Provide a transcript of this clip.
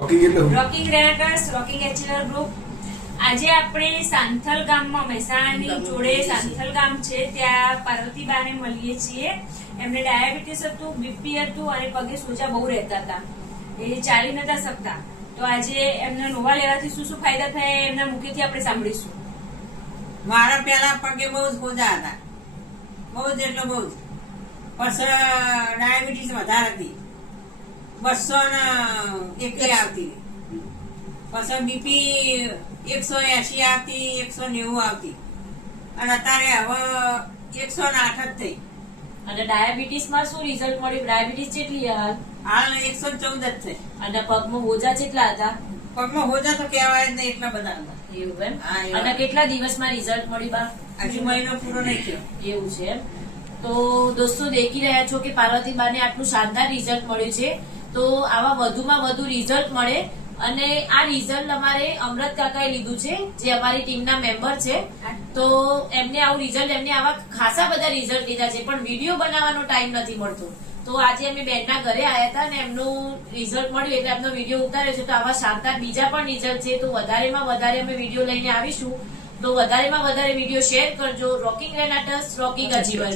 Rocking રેનાટર્સ rocking એચિલર group આજે આપણે સાંથલ ગામમાં મહેસાણાની જોડે સાંથલ ગામ છે ત્યાં પાર્વતીબાને મળીએ છીએ. એમને ડાયાબિટીસ હતું, બીપી હતું અને પગે સોજા બહુ રહેતા હતા, એ ચાલી નતા શકતા. તો આજે એમને નોવા લેવાથી શું શું ફાયદા થયા એમના મુખેથી આપણે સાંભળીશું. મારા પેલા પગે બહુ જ સોજા હતા, બહુ જ એટલે બહુ જ. પછી ડાયાબિટીસ વધારે હતી, 201 આવતી. પછી બીપી 180 આવતી, 190 આવતી અને અત્યારે હવે 108 જ થઈ. અને ડાયાબિટીસ માં શું રિઝલ્ટ મળ્યું? ડાયાબિટીસ કેટલી હાલ 114 જ થઈ. અને પગમાં હોજા કેટલા હતા? પગમાં હોજા તો કહેવાય જ નહીં, એટલા બધા હતા. એવું એમ? અને કેટલા દિવસમાં રિઝલ્ટ મળ્યું બા? હજુ મહિનો પૂરો નહીં થયો. એવું છે એમ? તો દોસ્તો દેખી રહ્યા છો કે પાર્વતીબાને આટલું શાનદાર રિઝલ્ટ મળ્યું છે. તો આવા વધુમાં વધુ રિઝલ્ટ મળે અને આ રિઝલ્ટ અમારે અમૃત કાકાએ લીધું છે, જે અમારી ટીમના મેમ્બર છે. તો એમને આવું રિઝલ્ટ, એમને આવા ખાસા બધા રિઝલ્ટ લીધા છે, પણ વિડીયો બનાવવાનો ટાઈમ નથી મળતો. તો આજે અમે બેનના ઘરે આવ્યા હતા અને એમનું રિઝલ્ટ મળ્યું એટલે એમનો વિડીયો ઉતાર્યો છે. તો આવા શાનદાર બીજા પણ રિઝલ્ટ છે, તો વધારેમાં વધારે અમે વિડીયો લઈને આવીશું. તો વધારેમાં વધારે વિડીયો શેર કરજો. રોકિંગ રેનાટર્સ રોકિંગ અચીવર.